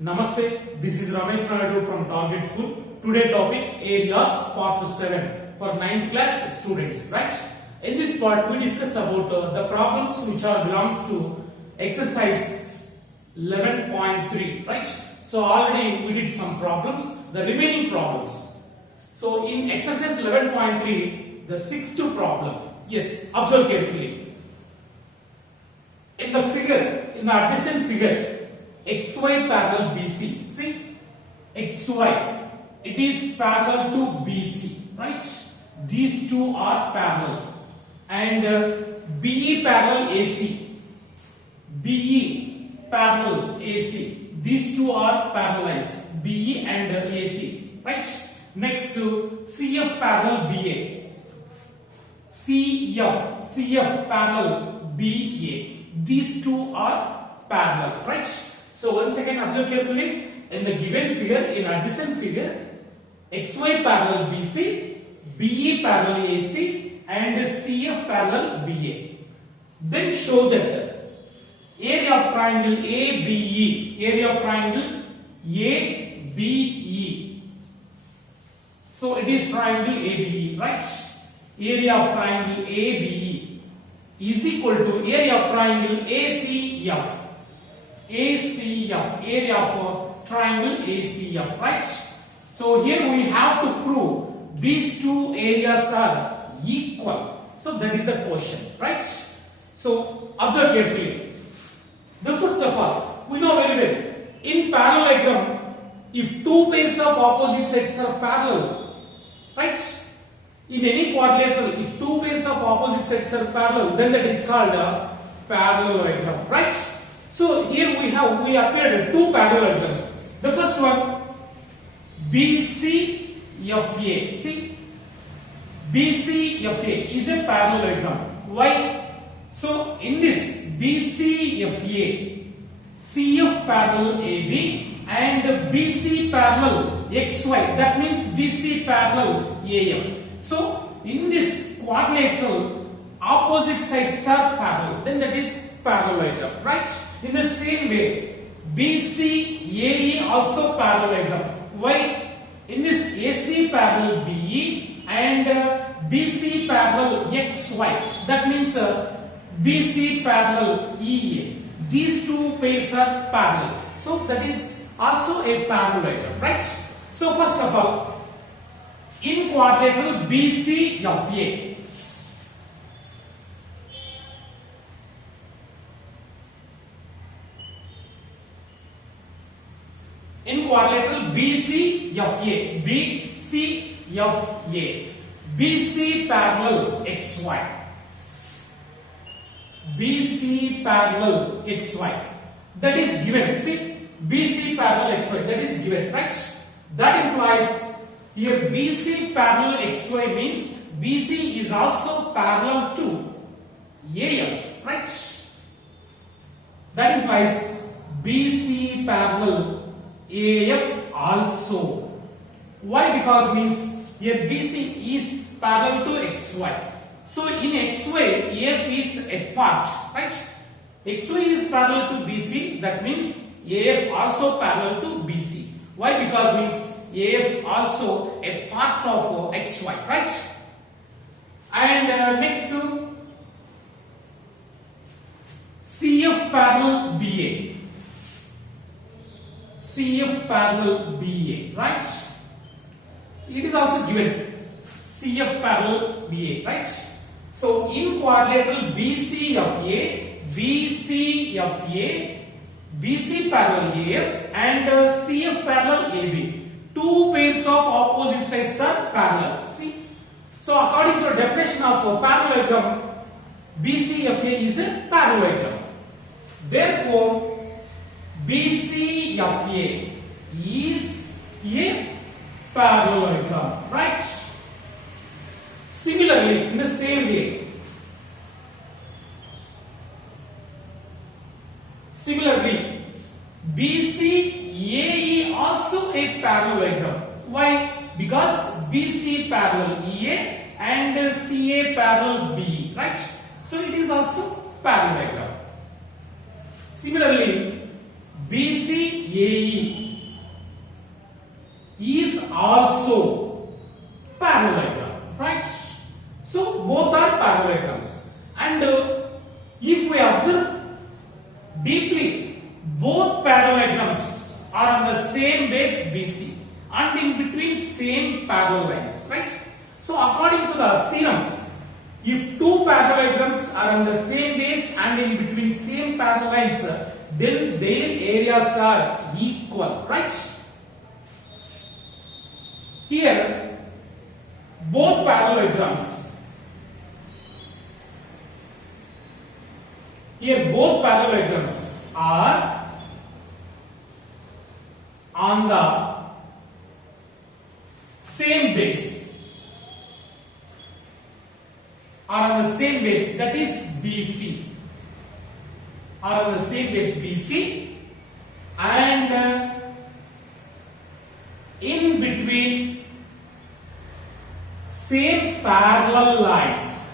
Namaste, this is Ramesh Naidu from Target School. Today topic areas part 7 for 9th class students, right? In this part we discuss about the problems which are belongs to exercise 11.3, right? So already we did some problems, the remaining problems. So in exercise 11.3, the sixth problem, yes, observe carefully. In the figure, in the adjacent figure, XY parallel BC. See, XY, it is parallel to BC, right? These two are parallel. And BE parallel AC. BE parallel AC. These two are parallelized. BE and AC, right? Next to CF parallel BA. CF parallel BA. These two are parallel, right? So once again observe carefully, in the given figure, in adjacent figure, XY parallel BC, BE parallel AC and CF parallel BA. Then show that area of triangle ABE, so it is triangle ABE, right? Area of triangle ABE is equal to area of triangle ACF. Area of triangle ACF, right? So here we have to prove these two areas are equal. So that is the question, right? So observe carefully. The first of all, we know very well, in parallelogram, if two pairs of opposite sides are parallel, right? In any quadrilateral, if two pairs of opposite sides are parallel, then that is called a parallelogram, right? So here we appeared two parallelograms. The first one, BCFA. See, BCFA is a parallelogram. Why? So in this BCFA, CF parallel AB and BC parallel XY. That means BC parallel AF. So in this quadrilateral, opposite sides are parallel. Then that is parallelogram, right? In the same way, BCAE also parallelogram. Why? In this AC parallel BE and BC parallel XY. That means BC parallel EA. These two pairs are parallel. So that is also a parallelogram, right? So first of all, in quadrilateral BCFA, in quadrilateral BCFA, BC parallel XY, BC parallel XY, that is given. See, BC parallel XY, that is given, right? That implies here BC parallel XY means BC is also parallel to AF, right? That implies BC parallel AF also. Why? Because means here BC is parallel to XY. So in XY, AF is a part, right? XY is parallel to BC. That means AF also parallel to BC. Why? Because means AF also a part of XY, right? And next to CF parallel BA. CF parallel BA, right? It is also given CF parallel BA, right? So in quadrilateral BCFA, BC parallel AF and CF parallel AB, two pairs of opposite sides are parallel. See, so according to the definition of parallelogram, BCFA is a parallelogram. Therefore, BCFA is a parallelogram, right? Similarly, in the same way, BCAE also a parallelogram. Why? Because BC parallel EA and CA parallel B, right? So it is also parallelogram. Similarly, BCAE we observe deeply, both parallelograms are on the same base BC and in between same parallel lines, right? So according to the theorem, if two parallelograms are on the same base and in between same parallel lines, then their areas are equal, right? Here, both parallelograms are on the same base, that is BC, are on the same base BC, and in between same parallel lines.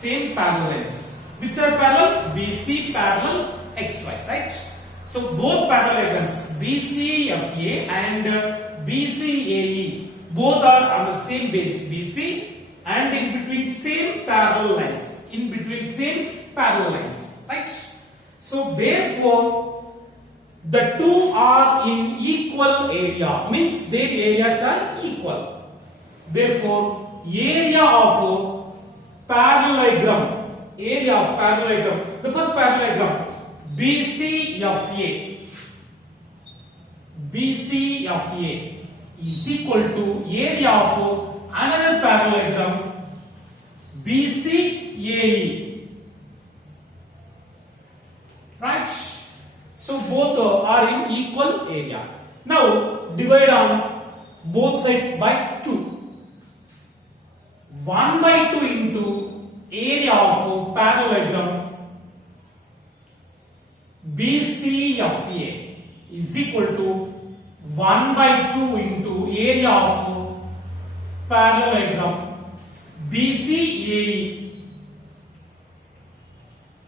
Which are parallel? BC parallel XY, right? So both parallelograms BCFA and BCAE both are on the same base BC and in between same parallel lines. Right? So therefore, the two are in equal area, means their areas are equal. Therefore, area of parallelogram, the first parallelogram BCFA is equal to area of another parallelogram BCAE, right? So both are in equal area. Now divide on both sides by 2. 1 by 2 into area of parallelogram BCFA is equal to 1 by 2 into area of parallelogram BCAE,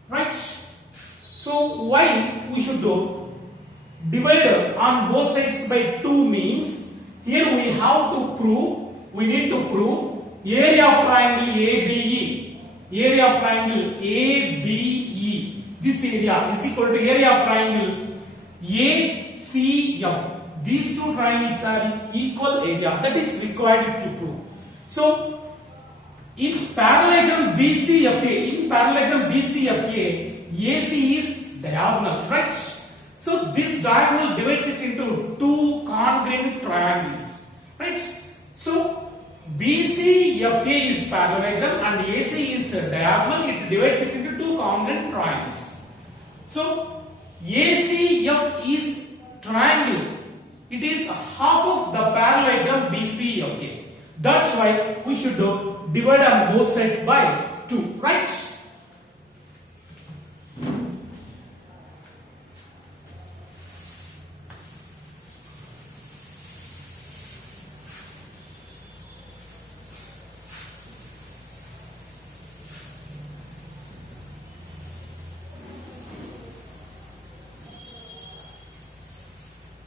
right? So why we should do divide on both sides by 2 means here we have to prove, we need to prove area of triangle ABE, this area is equal to area of triangle ACF. These two triangles are in equal area, that is required to prove. So in parallelogram BCFA, AC is diagonal, right? So this diagonal divides it into two congruent triangles, right? So BCFA is parallelogram and AC is diagonal, it divides it into two congruent triangles. So ACF is triangle, it is half of the parallelogram BCFA. That's why we should divide on both sides by 2, right?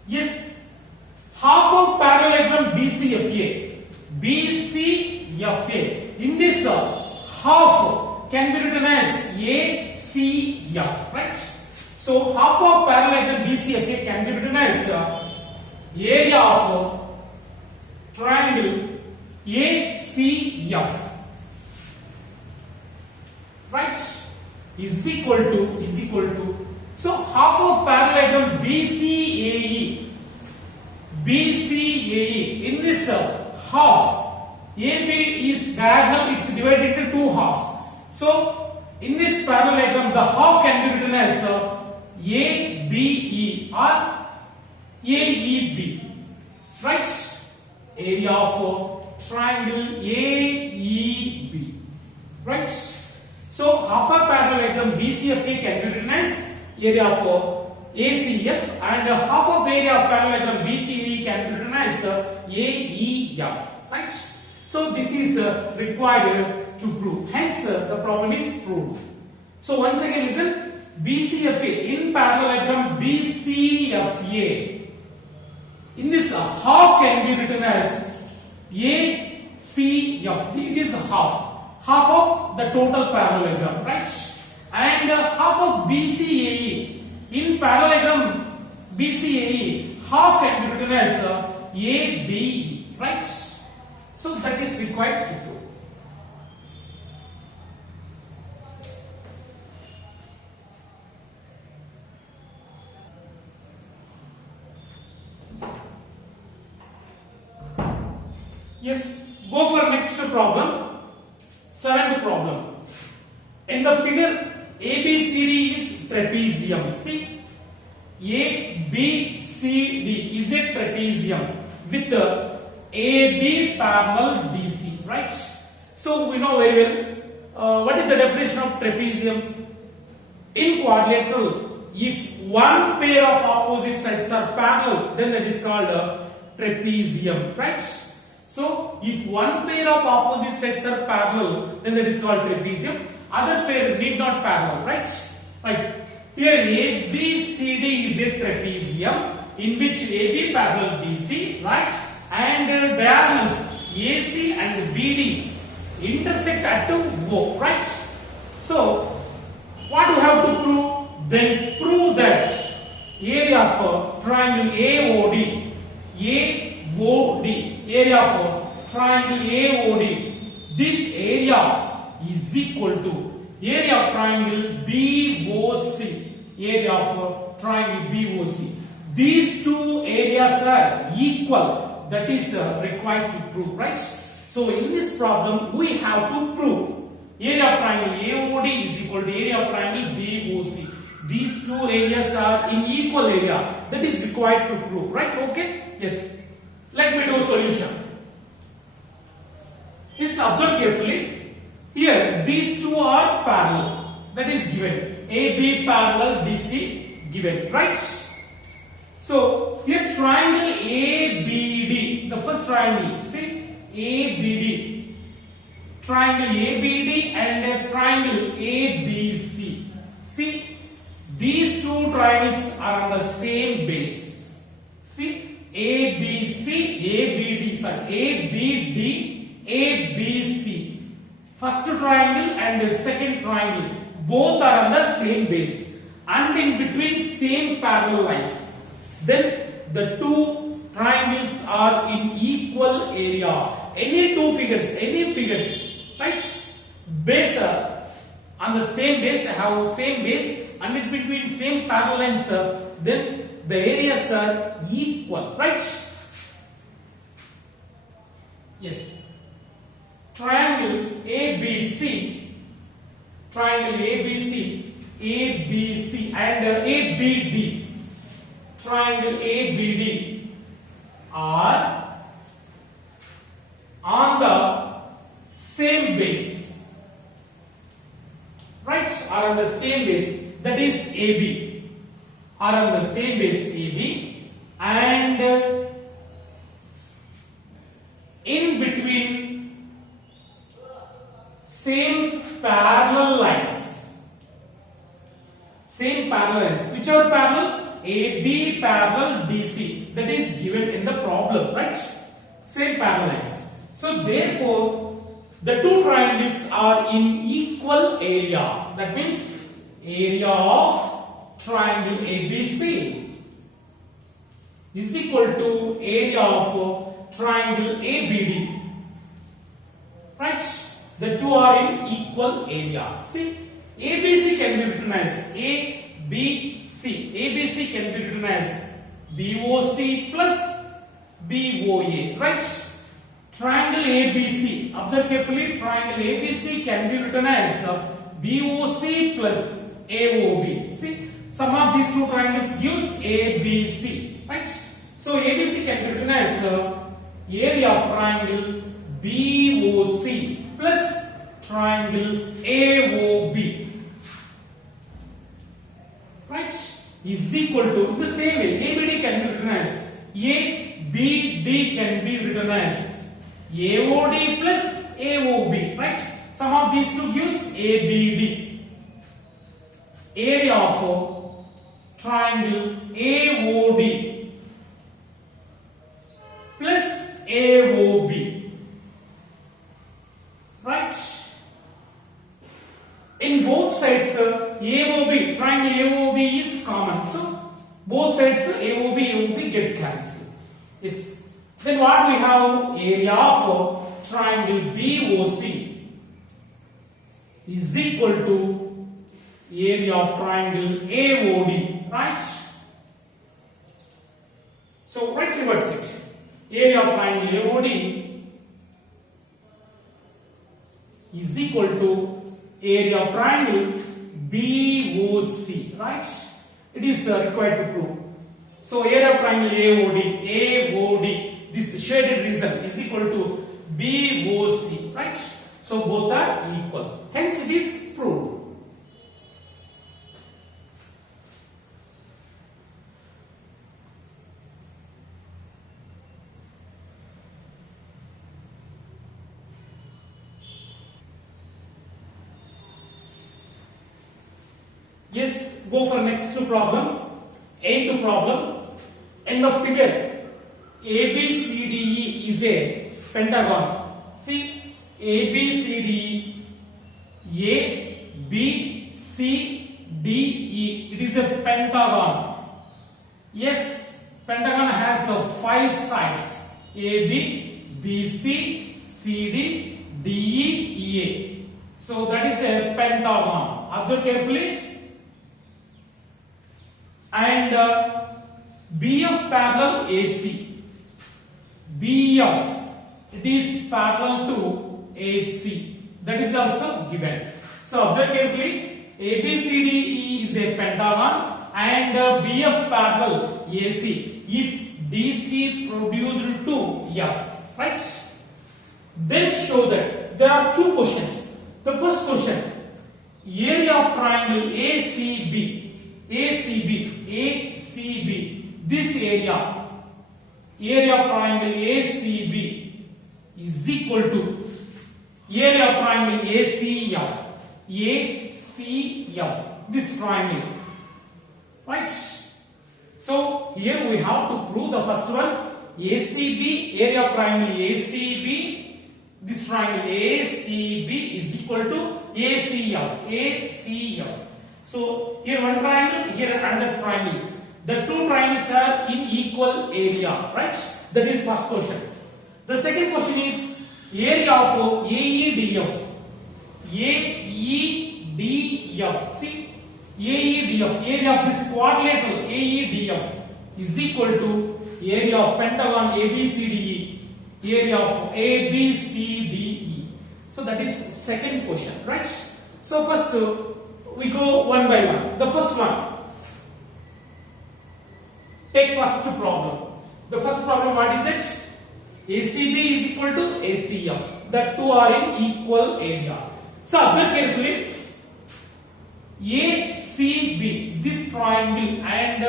Yes, half of parallelogram BCFA. In this half can be written as ACF, right? So half of parallelogram BCFA can be written as area of triangle ACF, right? Is equal to so half of parallelogram BCAE in this half, AB is diagonal, it's divided into two halves. So in this parallelogram the half can be written as ABE or AEB, right? Area of triangle AEB, right? So half of parallelogram BCFA can be written as area of ACF and half of area of parallelogram BCE can be written as AEF, right? So this is required to prove. Hence the problem is proved. So once again listen, BCFA in parallelogram BCFA, in this half can be written as ACF. It is half of the total parallelogram, right? And half of BCAE. In parallelogram BCAE, half can be written as ABE, right? So that is required to prove. Yes, go for next problem. Seventh problem. In the figure, ABCD is trapezium. See, ABCD is a trapezium with AB parallel DC, right? So we know very well what is the definition of trapezium. In quadrilateral, if one pair of opposite sides are parallel, then that is called a trapezium, right? So if one pair of opposite sides are parallel, then that is called trapezium. Other pair need not parallel, right? Right. Here ABCD is a trapezium in which AB parallel DC, right? And diagonals AC and BD intersect at O, right? So what do you have to prove? Then prove that area of triangle AOD, area of triangle AOD, this area is equal to area of triangle BOC, area of triangle BOC. These two areas are equal. That is required to prove, right? So in this problem, we have to prove area of triangle AOD is equal to area of triangle BOC. These two areas are in equal area. That is required to prove, right? Okay? Yes. Let me do solution. Please observe carefully. Here, these two are parallel. That is given. AB parallel DC given, right? So here triangle ABD, the first triangle, see ABD, triangle ABD and triangle ABC. See, these two triangles are on the same base. See, ABD, ABC. First triangle and second triangle, both are on the same base and in between same parallel lines. Then the two triangles are in equal area. Any figures, right? Base on the same base, have same base and in between same parallel lines, then the areas are equal, right? Yes. Triangle ABC and ABD, triangle ABD are on the same base, right? Are on the same base, that is AB, are on the same base AB, and in between same parallel lines. Same parallel lines. Which are parallel? AB parallel DC. That is given in the problem, right? Same parallel lines. So therefore, the two triangles are in equal area. That means area of triangle ABC is equal to area of triangle ABD. Right? The two are in equal area. See, ABC can be written as ABC. ABC can be written as BOC plus BOA. Right? Triangle ABC. Observe carefully. Triangle ABC can be written as BOC plus AOB. See, sum of these two triangles gives ABC. Right? So ABC can be written as area of triangle BOC plus triangle AOB, right, is equal to, in the same way, ABD can be written as ABD can be written as AOD plus AOB, right? Sum of these two gives ABD. Area of triangle AOD plus AOB. Right? both sides AOB, triangle AOB is common. So both sides AOB get cancelled. Yes. Then what we have? Area of triangle BOC is equal to area of triangle AOD, right? So right, reverse it. Area of triangle AOD is equal to area of triangle BOC, right? It is required to prove. So area of triangle AOD, this shaded region is equal to BOC, right? So both are equal. Hence it is proved. Yes, go for next problem. Eighth problem. In the figure, ABCDE is a pentagon. See, ABCDE, A, B, C, D, E. It is a pentagon. Yes, pentagon has 5 sides. A, B, B, C, C, D, D, E, E, A. So that is a pentagon. Observe carefully. And BF parallel AC. BF, it is parallel to AC. That is also given. So observe carefully. ABCDE is a pentagon and BF parallel AC. If DC produced to F, right? Then show that there are two questions. The first question: area of triangle ACB. This area of triangle ACB is equal to area of triangle ACF. This triangle, right? So here we have to prove the first one. ACB, area of triangle ACB, this triangle ACB is equal to ACF. So here one triangle, here another triangle. The two triangles are in equal area, right? That is first question. The second question is area of AEDF. See, AEDF, area of this quadrilateral AEDF is equal to area of pentagon ABCDE, area of ABCDE. So that is second question, right? So first we go one by one. The first one. Take first problem. The first problem, what is it? ACB is equal to ACF. The two are in equal area. So observe carefully. ACB, this triangle, and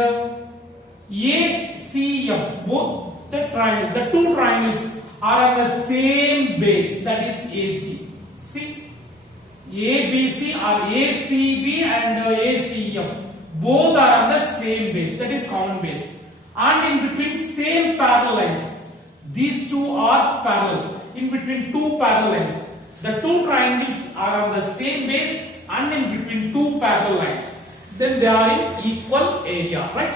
ACF, both the two triangles are on the same base, that is AC. See, ABC or ACB and ACF, both are on the same base, that is common base, and in between same parallel lines. These two are parallel. In between two parallel lines, the two triangles are on the same base and in between two parallel lines. Then they are in equal area, right?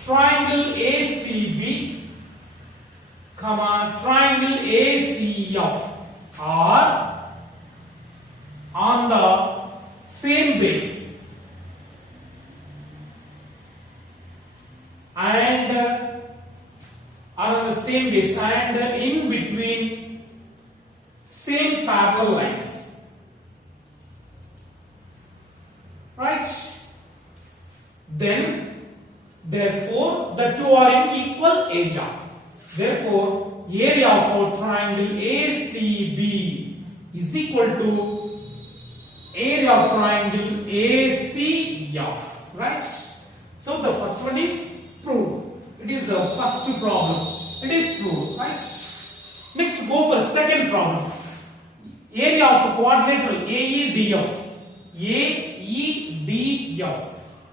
Triangle ACB, triangle ACF are on the same base and are on the same base and in between same parallel lines, right? Then therefore the two are in equal area. Therefore area of triangle ACB is equal to area of triangle ACF, right? So the first one is proved. It is the first problem. It is proved, right? Next, go for second problem. Area of quadrilateral AEDF.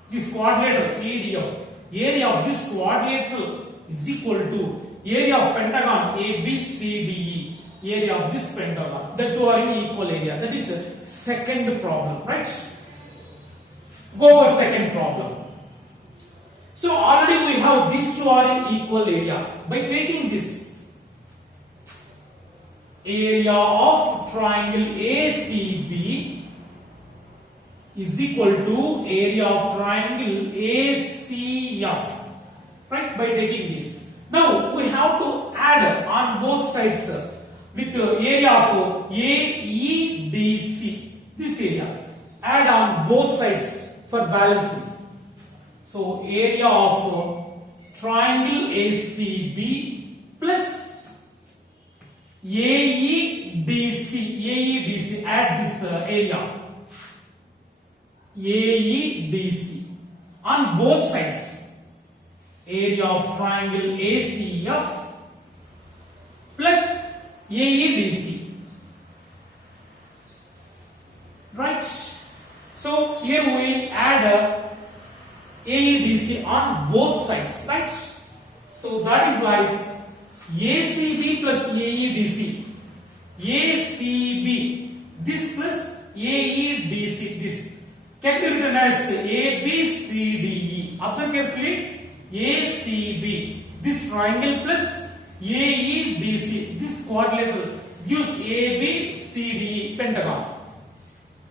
This quadrilateral AEDF. Area of this quadrilateral is equal to area of pentagon ABCDE. area of this pentagon. The two are in equal area. That is a second problem, right? Go for second problem. So already we have these two are in equal area. By taking this area of triangle ACB is equal to area of triangle ACF, right? By taking this. Now we have to add on both sides with the area of AEDC. This area. Add on both sides for balancing. So area of triangle ACB plus AEDC. Add this area. AEDC on both sides. Area of triangle ACF plus AEDC. Right? So here we add AEDC on both sides, right? So that implies ACB plus AEDC. ACB, this plus AEDC, this can be written as ABCDE. Observe carefully. ACB, this triangle plus AEDC, this quadrilateral gives ABCDE pentagon.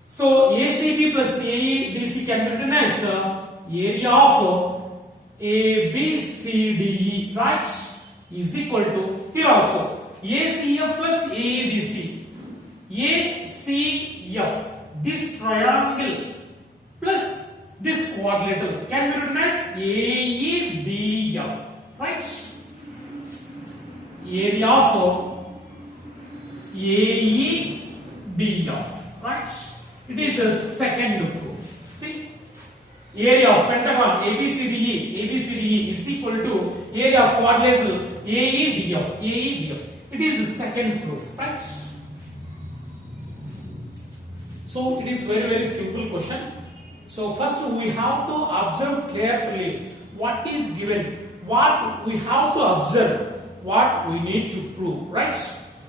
So ACB plus AEDC can be written as area of ABCDE, right, is equal to, here also, ACF plus AEDC. ACF, this triangle plus this quadrilateral can be written as AEDF, right? Area of AEDF, right? It is a second proof. See, area of pentagon ABCDE is equal to area of quadrilateral AEDF. It is a second proof, right? So it is very simple question. So first we have to observe carefully what is given, what we have to observe, what we need to prove, right?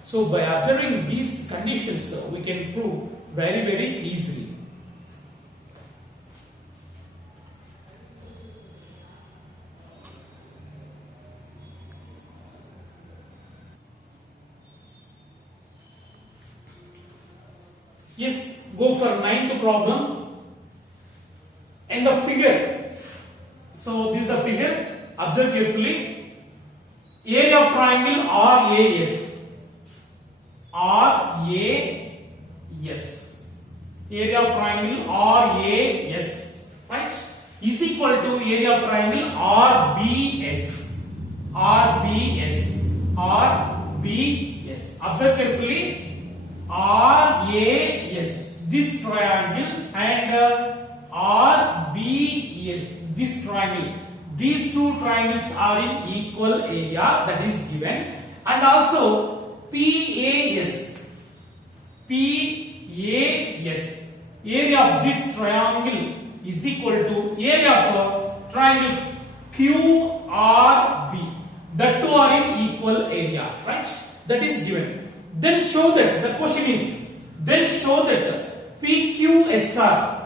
So by observing these conditions, we can prove very easily. Yes, go for ninth problem. And the figure. So this is the figure. Observe carefully. Area of triangle RAS. Area of triangle RAS, right, is equal to area of triangle RBS. Observe carefully. RAS, this triangle, and RBS, this triangle. These two triangles are in equal area, that is given, and also PAS, area of this triangle is equal to area of triangle QRB. The two are in equal area, right? That is given. Then show that, the question is, then show that PQSR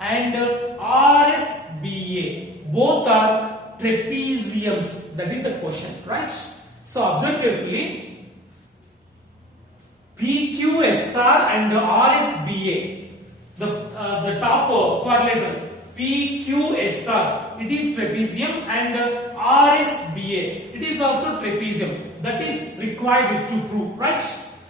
and RSBA both are trapeziums. That is the question, right? So observe carefully. PQSR and RSBA, the top quadrilateral PQSR, it is trapezium, and RSBA, it is also trapezium. That is required to prove, right?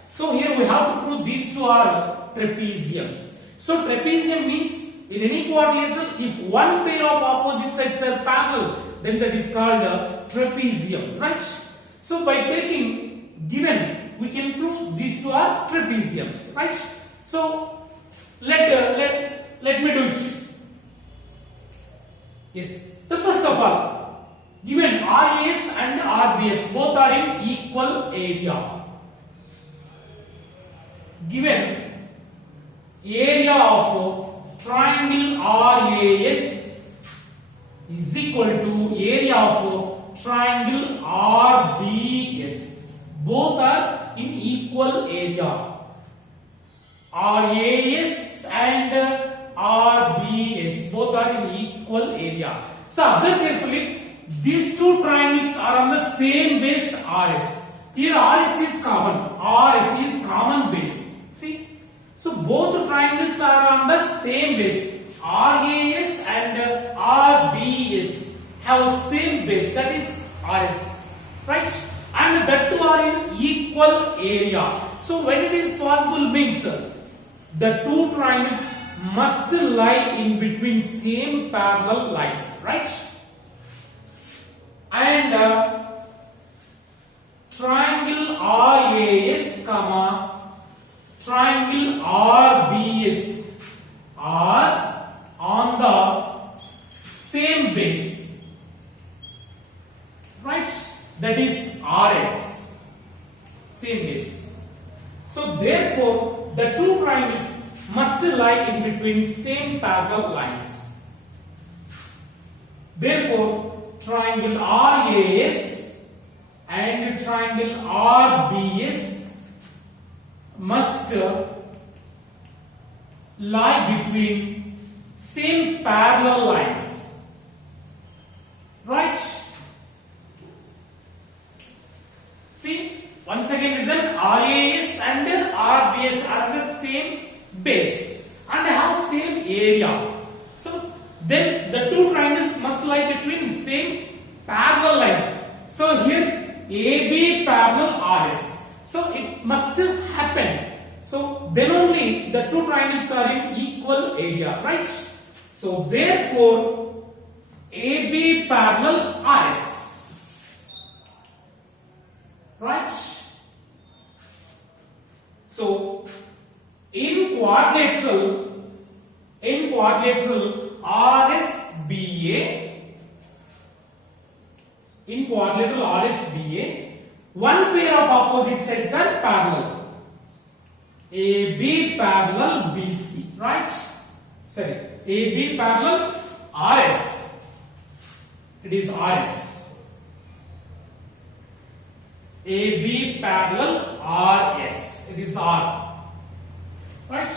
So here we have to prove these two are trapeziums. So trapezium means in any quadrilateral, if one pair of opposite sides are parallel, then that is called a trapezium, right? So by taking given, we can prove these two are trapeziums, right? So let me do it. Yes. The first of all, given RAS and RBS both are in equal area. Given area of triangle RAS is equal to area of triangle RBS. both are in equal area. RAS and RBS both are in equal area. So observe carefully, these two triangles are on the same base RS. Here RS is common. RS is common base. See? So both triangles are on the same base. RAS and RBS have same base, that is RS. Right? And that two are in equal area. So when it is possible means the two triangles must lie in between same parallel lines, right? And triangle RAS, triangle RBS are on the same base, right? That is RS, same base. So therefore, the two triangles must lie in between same parallel lines. Therefore, triangle RAS and triangle RBS must lie between same parallel lines, right? See, once again listen, RAS and RBS are the same base and have same area. So then the two triangles must lie between same parallel lines. So here AB parallel RS. So it must happen. So then only the two triangles are in equal area, right? So therefore AB parallel RS. Right? So in quadrilateral RSBA, one pair of opposite sides are parallel. AB parallel BC, right? Sorry, AB parallel RS. It is RS. AB parallel RS. It is R. Right?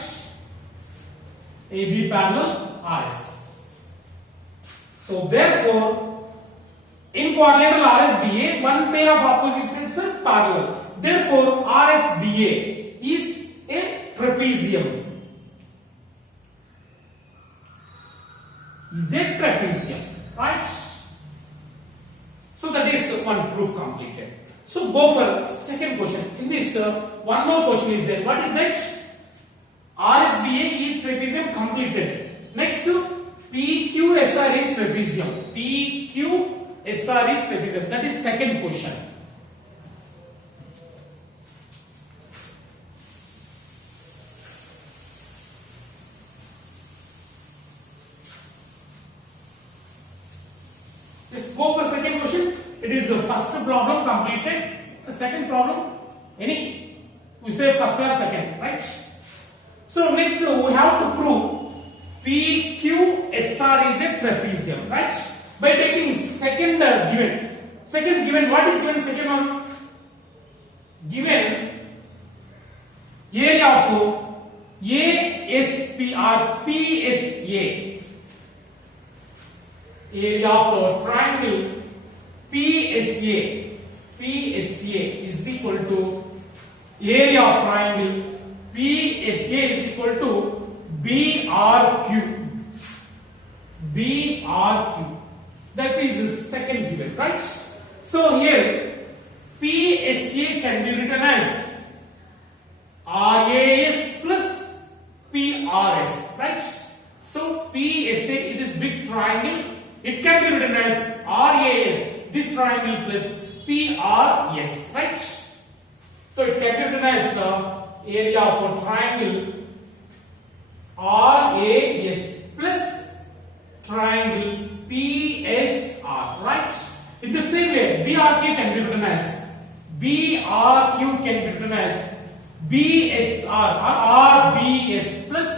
AB parallel RS. So therefore, in quadrilateral RSBA, one pair of opposite sides are parallel. Therefore, RSBA is a trapezium. Right? So that is one proof completed. So go for second question. In this, one more question is there. What is that? RSBA is trapezium completed. Next to PQSR is trapezium. PQSR is trapezium. That is second question. Let's go for second question. It is the first problem completed. Second problem, any? We say first or second, right? So next we have to prove PQSR is a trapezium, right? By taking second given. Second given, what is given second one? Given area of ASP or PSA. Area of triangle PSA is equal to area of triangle PSA is equal to BRQ. That is the second given, right? So here PSA can be written as RAS plus PRS, right? So PSA, it is big triangle. It can be written as RAS, this triangle plus PRS, right? So it can be written as area of a triangle RAS plus triangle PSR, right? In the same way, BRQ can be written as BSR or RBS plus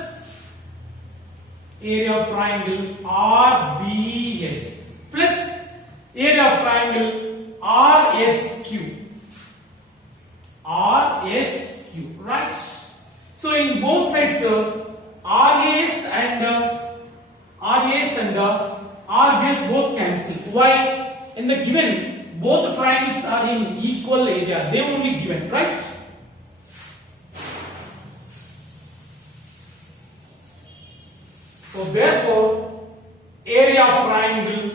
area of triangle RBS plus area of triangle RSQ. RSQ, right? So in both sides, RAS and RBS both cancel. Why? In the given, both triangles are in equal area. They only given, right? So therefore, area of triangle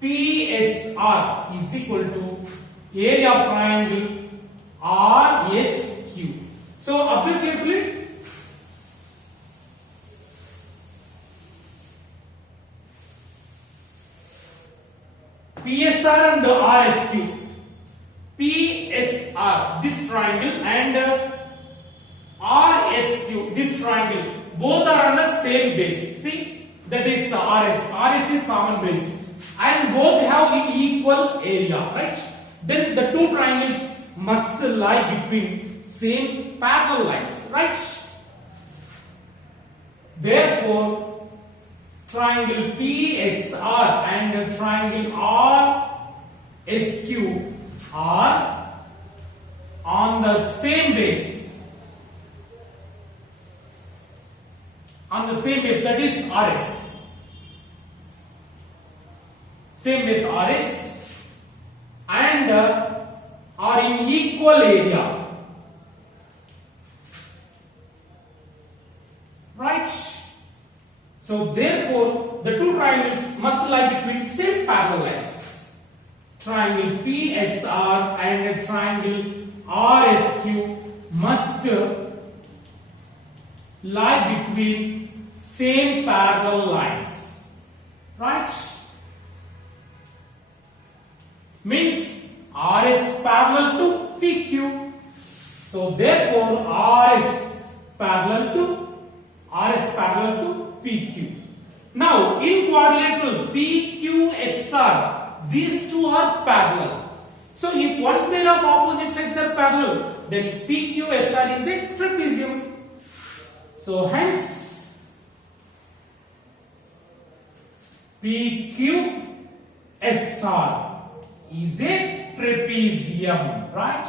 PSR is equal to area of triangle RSQ. So observe carefully. PSR and RSQ. PSR, this triangle, and RSQ, this triangle, both are on the same base. See, that is RS. RS is common base, and both have in equal area, right? Then the two triangles must lie between same parallel lines, right? Therefore, triangle PSR and triangle RSQ are on the same base. On the same base, that is RS. Same base RS, and are in equal area. Right? So therefore, the two triangles must lie between same parallel lines. Triangle PSR and triangle RSQ must lie between same parallel lines, right? Means RS parallel to PQ. So therefore, RS parallel to PQ. Now in quadrilateral PQSR, these two are parallel. So if one pair of opposite sides are parallel, then PQSR is a trapezium. So hence PQSR is a trapezium, right?